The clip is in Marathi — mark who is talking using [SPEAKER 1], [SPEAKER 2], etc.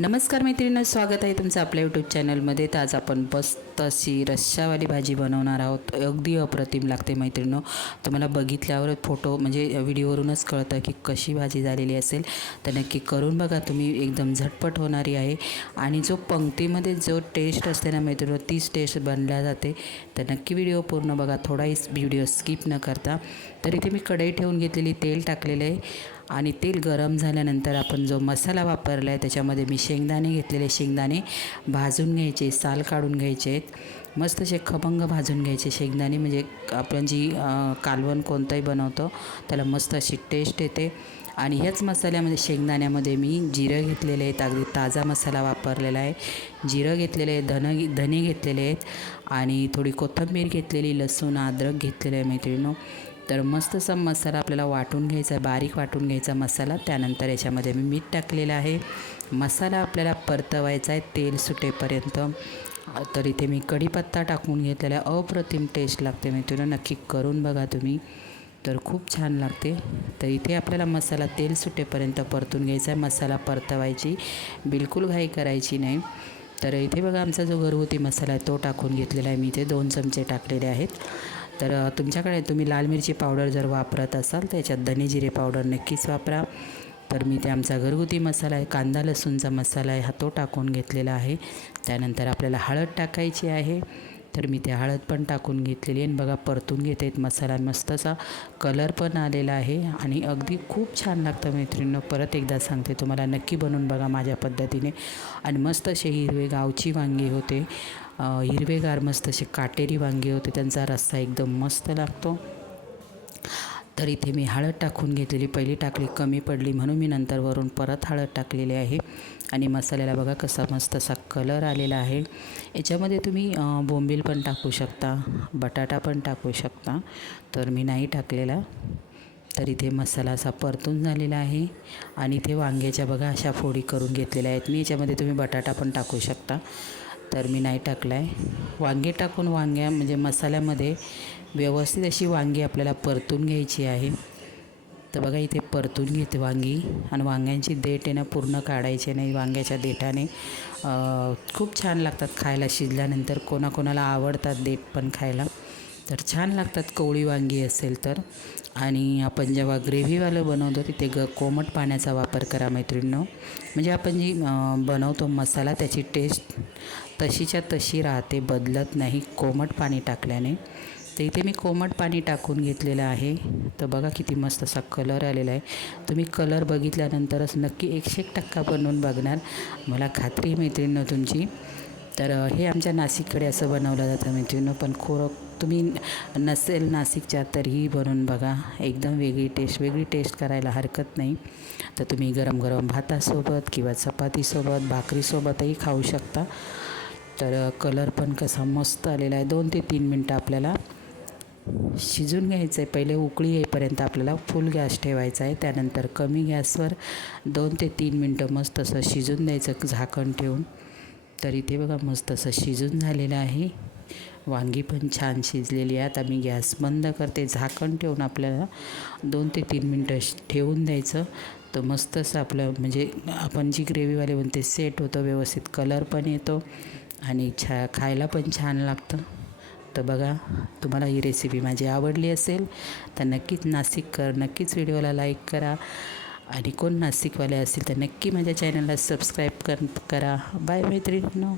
[SPEAKER 1] नमस्कार मैत्रिणींनो स्वागत आहे तुमचं आपल्या यूट्यूब चॅनलमध्ये तर आज आपण मस्त अशी रश्शावाली भाजी बनवणार आहोत. अगदी अप्रतिम लागते मैत्रिणीनो. तुम्हाला बघितल्यावर फोटो म्हणजे व्हिडिओवरूनच कळतं की कशी भाजी झालेली असेल. तर नक्की करून बघा. तुम्ही एकदम झटपट होणारी आहे. आणि जो पंक्तीमध्ये जो टेस्ट असते ना मैत्रिणीनो तीच टेस्ट बनल्या जाते. तर नक्की व्हिडिओ पूर्ण बघा. थोडाही व्हिडिओ स्किप न करता. तर इथे मी कढई ठेवून घेतलेली तेल टाकलेलं आहे. आणि तेल गरम झाल्यानंतर आपण जो मसाला वापरला आहे त्याच्यामध्ये मी शेंगदाणे घेतलेले. शेंगदाणे भाजून घ्यायचे साल काढून घ्यायचे आहेत. मस्त असे खमंग भाजून घ्यायचे शेंगदाणे म्हणजे आपण जी कालवण कोणतंही बनवतो त्याला मस्त अशी टेस्ट येते. आणि ह्याच मसाल्यामध्ये शेंगदाण्यामध्ये मी जिरं घेतलेले आहेत. अगदी ताजा मसाला वापरलेला आहे. जिरं घेतलेले आहे धन धने घेतलेले आहेत. आणि थोडी कोथिंबीर घेतलेली लसूण अद्रक घेतलेलं आहे मैत्रिणीनो. तर मस्त असा मसाला आपल्याला वाटून घ्यायचा आहे बारीक वाटून घ्यायचा मसाला. त्यानंतर याच्यामध्ये मी मीठ टाकलेलं आहे. मसाला आपल्याला परतवायचा आहे तेल सुटेपर्यंत. तर इथे मी कढीपत्ता टाकून घेतलेला आहे. अप्रतिम टेस्ट लागते मी तुला. नक्की करून बघा तुम्ही. तर खूप छान लागते. तर इथे आपल्याला मसाला तेल सुटेपर्यंत परतून घ्यायचा आहे. मसाला परतवायची. बिलकुल घाई करायची नाही. तर इथे बघा आमचा जो घरगुती मसाला आहे तो टाकून घेतलेला आहे. मी इथे दोन चमचे टाकलेले आहेत. तर तुमच्याकडे तुम्ही लाल मिरची पावडर जर वापरत असाल तर याच्यात धने जिरे पावडर नक्कीच वापरा. तर मी ते आमचा घरगुती मसाला आहे कांदा लसूणचा मसाला आहे हा तो टाकून घेतलेला आहे. त्यानंतर आपल्याला हळद टाकायची आहे. तर मी ते हळद पण टाकून घेतलेली आहे. आणि बघा परतून घेत आहेत मसाला मस्तसा. कलर पण आलेला आहे आणि अगदी खूप छान लागतं मैत्रिणीनं. परत एकदा सांगते तुम्हाला नक्की बनवून बघा माझ्या पद्धतीने. आणि मस्त असे हिरवे गावची वांगी होते. हिरवेगार मस्त असे काटेरी वांगी होते. त्यांचा रस्सा एकदम मस्त लागतो. तर इथे मी हळद टाकून घेतलेली पहिली टाकली कमी पडली म्हणून मी नंतर वरून परत हळद टाकलेली आहे. आणि मसाल्याला बघा कसा मस्त असा कलर आलेला आहे. याच्यामध्ये तुम्ही बोंबील पण टाकू शकता बटाटा पण टाकू शकता. तर मी नाही टाकलेला. तर इथे मसाला असा परतून झालेला आहे. आणि इथे वांग्याच्या बघा अशा फोडी करून घेतलेल्या आहेत. मी याच्यामध्ये तुम्ही बटाटा पण टाकू शकता. तर मी नाही टाकला आहे वांगे टाकून वांग्या म्हणजे मसाल्यामध्ये व्यवस्थित अशी वांगी आपल्याला परतून घ्यायची आहे. तर बघा इथे परतून घेते वांगी आणि वांग्यांची देठ आहे ना पूर्ण काढायची नाही वांग्याच्या देठाने. खूप छान लागतात खायला शिजल्यानंतर कोणाकोणाला आवडतात देठ पण खायला. तर छान लागतात कोवळी वांगी असेल तर. आणि आपण जेव्हा ग्रेव्हीवालं बनवतो तिथे ग कोमट पाण्याचा वापर करा मैत्रिणींनो. म्हणजे आपण जी बनवतो मसाला त्याची टेस्ट तशीच्या तशी राहते बदलत नाही कोमट पाणी टाकल्याने. तर इथे मी कोमट पाणी टाकून घेतलेलं आहे. तर बघा किती मस्त असा कलर आलेला आहे. तुम्ही कलर बघितल्यानंतरच नक्की एकशे एक टक्का बनवून बघणार. मला खात्री मैत्रिणीनं तुमची. तर हे आमच्या नाशिककडे असं बनवलं जातं मैत्रिणीनं. पण खोर तुम्ही नसेल नाशिकच्या तरीही बनवून बघा. एकदम वेगळी टेस्ट वेगळी टेस्ट करायला हरकत नाही. तर तुम्ही गरम गरम भातासोबत किंवा चपातीसोबत भाकरीसोबतही खाऊ शकता. तर कलर पण कसा मस्त आलेला आहे. दोन ते तीन मिनटं आपल्याला शिजून घ्यायचं आहे पहिले उकळी येईपर्यंत आपल्याला फुल गॅस ठेवायचा आहे. त्यानंतर कमी गॅसवर दोन ते तीन मिनटं मस्त असं शिजून द्यायचं झाकण ठेवून. तर इथे बघा मस्त असं शिजून झालेलं आहे. वांगी पण छान शिजलेली आहेत आता मी गॅस बंद करते. झाकण ठेवून आपल्याला दोन ते तीन मिनटं ठेवून द्यायचं. तर मस्त असं आपलं म्हणजे आपण जी ग्रेव्हीवाले म्हणते सेट होतं व्यवस्थित कलर पण येतो आणि छा खायला पण छान लागतं. तर बघा तुम्हाला ही रेसिपी माझी आवडली असेल तर नक्कीच नाशिक कर नक्कीच व्हिडिओला लाईक करा. आणि कोण नाशिकवाले असतील तर नक्की माझ्या चॅनलला सबस्क्राईब कर करा. बाय मैत्रिणींनो.